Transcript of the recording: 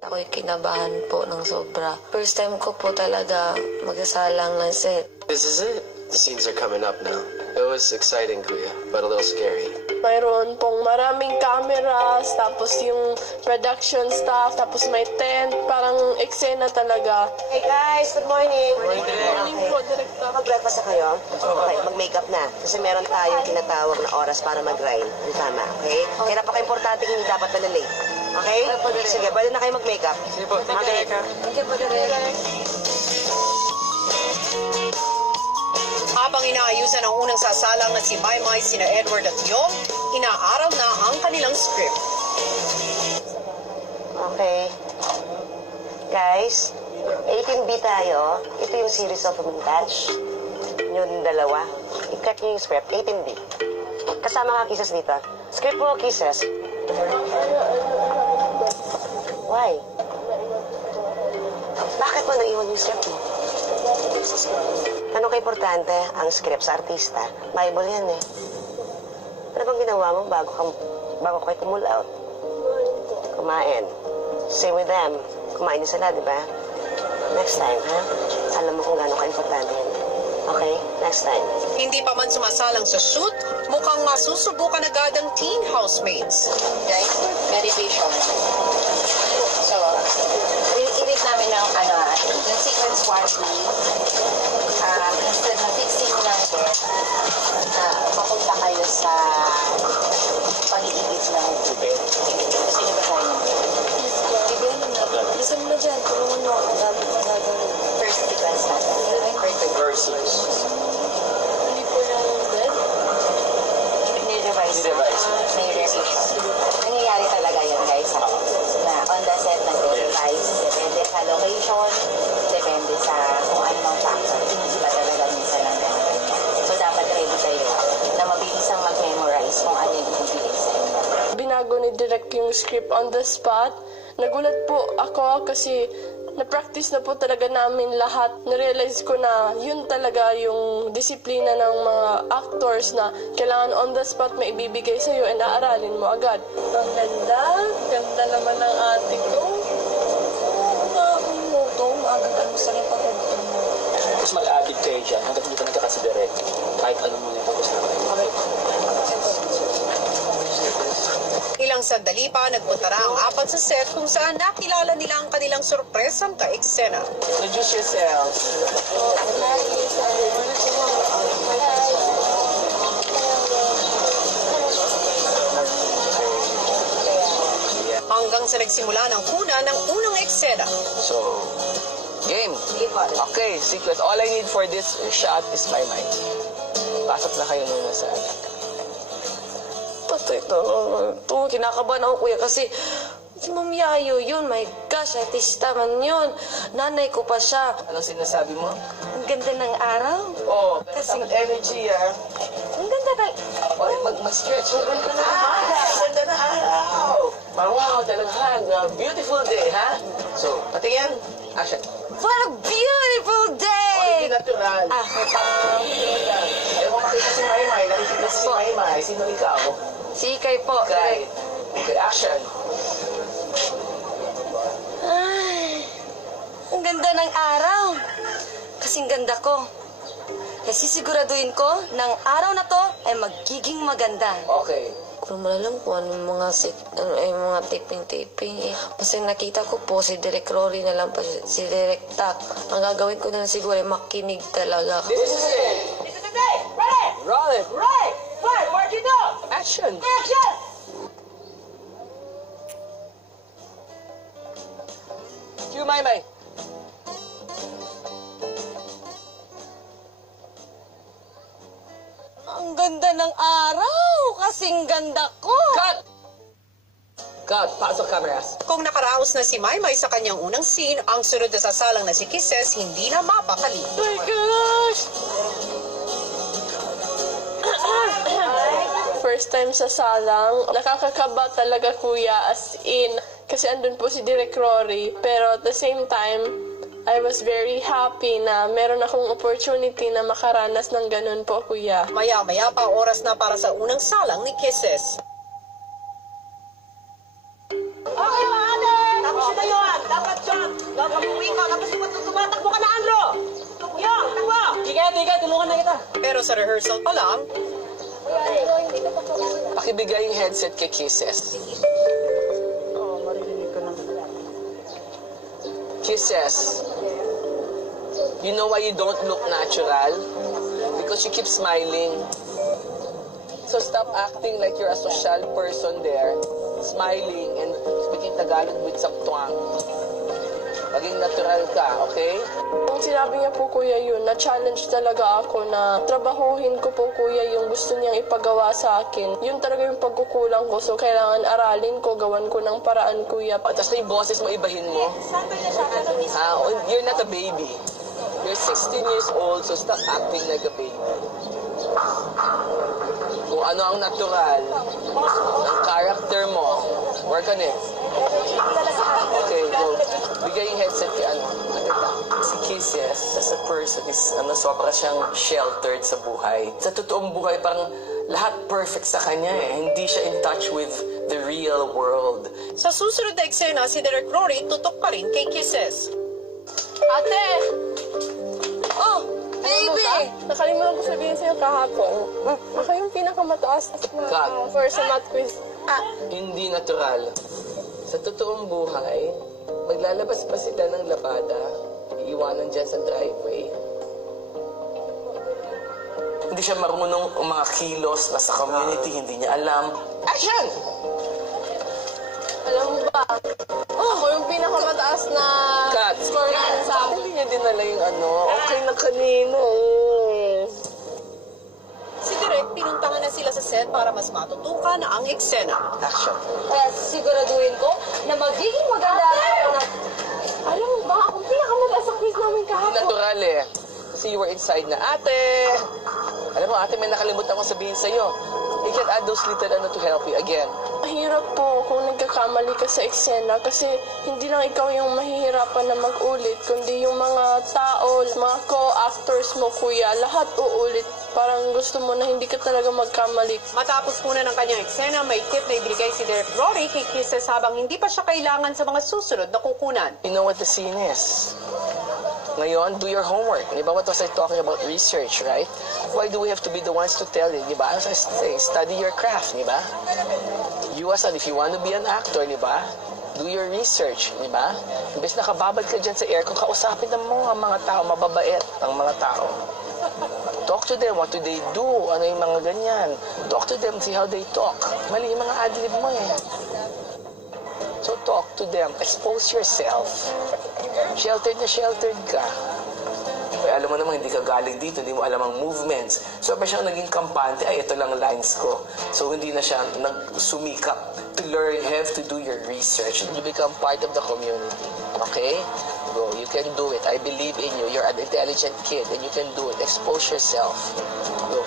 Ako'y kinabahan po ng sobra. First time ko po talaga magsasalang ng set. This is it. The scenes are coming up now. It was exciting, Kuya, but a little scary. Mayroon pong maraming cameras, tapos yung production staff, tapos may tent, parang eksena talaga. Hey guys, good morning. Good morning po, Director. Mag-breakfast na kayo? Okay, mag-makeup na. Kasi meron tayong tinatawag na oras para mag-grind. Yung tama, okay? Kaya napaka-importante hindi dapat na late. Okay? Sige, pwede na kayo mag-makeup. Sige po, thank you, Reka. Thank you po, Direk. Habang inaayusan ang unang sasalang na si Maymay, sina Edward at Yom, inaaral na ang kanilang script. Okay. Guys, 18B tayo. Ito yung series of montage. Yung dalawa. I-cut niyo yung script, 18B. Kasama ka, Kisses, dito. Script mo, Kisses. Why? Bakit mo naiwan yung script mo? Ano ka-importante? Ang script sa artista. Bible yan eh. Ano bang ginawa mo bago kayo pull out? Kumain. Same with them. Kumain din sila, di ba? Next time, ha? Alam mo kung gano'n ka-importante yan. Okay? Next time. Hindi pa man sumasalang sa shoot, mukhang masusubukan agad ang teen housemates. Guys, meditation. So, i-read namin ng yung sequence 1, instead na fixing natin, papunta kayo sa pag-iibig ng tubig. Sino ba tayo? Bigyan mo na. Listen mo dyan. Tulungan mo ako. Gamit mo gagawin. First sequence natin. Verses. Hindi po yung bed. Ni-revise. Ni-revision. Nangyayari talaga yan, guys. Na on the set, nag-revise. Depende sa location. Depende sa kung ano mang factor. Iba talaga minsan lang ganyan. So, dapat ready kayo na mabilis ang mag-memorize kung ano yung ibibigay sa inyo. Binago ni Direk yung script on the spot. Nagulat po ako kasi na-practice na po talaga namin lahat. Na-realize ko na yun talaga yung disiplina ng mga actors na kailangan on the spot may ibibigay sa'yo and aaralin mo agad. Ang ganda. Ganda naman ng ate ko. Maagang sa rin pag-ibig mo. Tapos mag-aabig kayo dyan hanggat hindi pa nagkakasidere. Kahit ano mo na tapos na kayo. Ilang sandali pa, nagpunta na ang apat sa set kung saan nakilala nila ang kanilang sorpresang ka-eksena. Introduce yourself. Hanggang sa nagsimula ng kuna ng unang eksena. So, game. Okay, sequence. All I need for this shot is my mind. Pasok na kayo muna sa akin. Patay ito. Kinakabahan ako, kuya, kasi si Ma'am Yayo yun. My gosh, artista man yun. Nanay ko pa siya. Anong sinasabi mo? Ang ganda ng araw. Oh, kasing energy Ang ganda ng... Mag-stretch. Ganda na araw. Wow, talagang beautiful day, ha? So, patingin. Action. What a beautiful day! Natural. Ayaw mo makita si Maymay. Nakikita si Maymay. Sino ikaw? Si Ikay po. Okay. Okay, action. Ay, ang ganda ng araw. Kasing ganda ko. Kasi siguraduhin ko ng araw na to ay magiging maganda. Okay. Kung malalang po anong mga taping-taping eh. Basta nakita ko po si Direk Rory na lang pa si Direk Tak. Ang gagawin ko na lang siguro ay makinig talaga. This is it. This is the day! Ready! Roll it. Right! Right! Where'd you go? Action. Action! Cue Maymay. Ang ganda ng araw. Kasing ganda ko. Cut! Cut. Pasok cameras. Kung nakaraos na si Maymay sa kanyang unang scene, ang sunod na sasalang na si Kisses hindi na mapakali. Oh my gosh! First time sa salang, nakakakaba talaga, kuya, as in. Kasi andun po si Direk Rory. Pero at the same time, I was very happy na meron akong opportunity na makaranas ng ganun po, kuya. Maya-maya pa oras na para sa unang salang ni Kisses. Okay, mga ate! Tapos na yun! Kamuwi ka, tapos tumatakbo ka na, Andro! Yung, takbo! Tiga, tulungan na kita. Pero sa rehearsal pa lang, Pakibigay yung headset kay Kisses. Kisses, you know why you don't look natural? Because you keep smiling. So stop acting like you're a social person there, smiling and speaking Tagalog with some twang. Maging natural ka, okay? Nung sinabi niya po kuya yun, na-challenge talaga ako na trabahuhin ko po kuya yung gusto niyang ipagawa sa akin. Yun talaga yung pagkukulang ko. So kailangan aralin ko, gawan ko ng paraan kuya. Tapos na yung boses mo, ibahin mo. You're not a baby. You're 16 years old, so stop acting like a baby. Kung ano ang natural ng character mo, work on it. Okay, go. Bigay yung headset kay ano. Si Kisses, as a person, is sobra siyang sheltered sa buhay. Sa totoong buhay, parang lahat perfect sa kanya eh. Hindi siya in touch with the real world. sa susunod na eksena, si Direk Rory tutok pa rin kay Kisses. Ate! Oh, baby! Nakalimutan ko sabihin sa'yo kahapon. Ako yung pinakamataas na for sa math quiz. Hindi natural. Sa totoong buhay, maglalabas pa sila ng labada, iiwanan dyan sa driveway. Hindi siya marunong ang mga kilos na sa community, hindi niya alam. Action! Alam mo ba? Ako yung pinakamataas na Cut. score namin sa akin. Hindi niya dinala yung ano. Okay na kanina. Si Direk, pinuntahan na sila sa set para mas matutukan ang eksena. Action. Kaya siguraduhin ko na magiging maganda ako na... Alam mo ba? Ako pinakamataas sa quiz namin Hindi kahapon. natural eh. Kasi you were inside na, ate! Alam mo, ate, may nakalimutan ko sabihin sa'yo. You can add those little ano to help you again. Mahirap po kung nagkakamali ka sa eksena kasi hindi lang ikaw yung mahihirapan na mag-ulit, kundi yung mga tao, mga co-actors mo, kuya, lahat uulit. Parang gusto mo na hindi ka talaga magkamali. Matapos muna ng kanyang eksena, may tip na ibigay si Direk Rory kay Kisses habang hindi pa siya kailangan sa mga susunod na kukunan. You know what the scene is. Ngayon, do your homework. Di ba what was I talking about? Research, right? Why do we have to be the ones to tell it? Di ba? As I say, study your craft, di ba? You as if you want to be an actor, di ba? Do your research, di ba? Imbes nakababad ka dyan sa aircon, kausapin ng mga tao, mababait ang mga tao. Talk to them, what do they do? Ano yung mga ganyan? Talk to them, see how they talk. Mali yung mga adlib mo eh. So talk to them, expose yourself. Sheltered na sheltered ka. Ay, alam mo naman, hindi ka galing dito, hindi mo alam ang movements. So, pa siyang naging kampante, ay, ito lang lines ko. So, hindi na siya nagsumikap to learn. You have to do your research. You become part of the community. Okay? Go. You can do it. I believe in you. You're an intelligent kid and you can do it. Expose yourself. Go.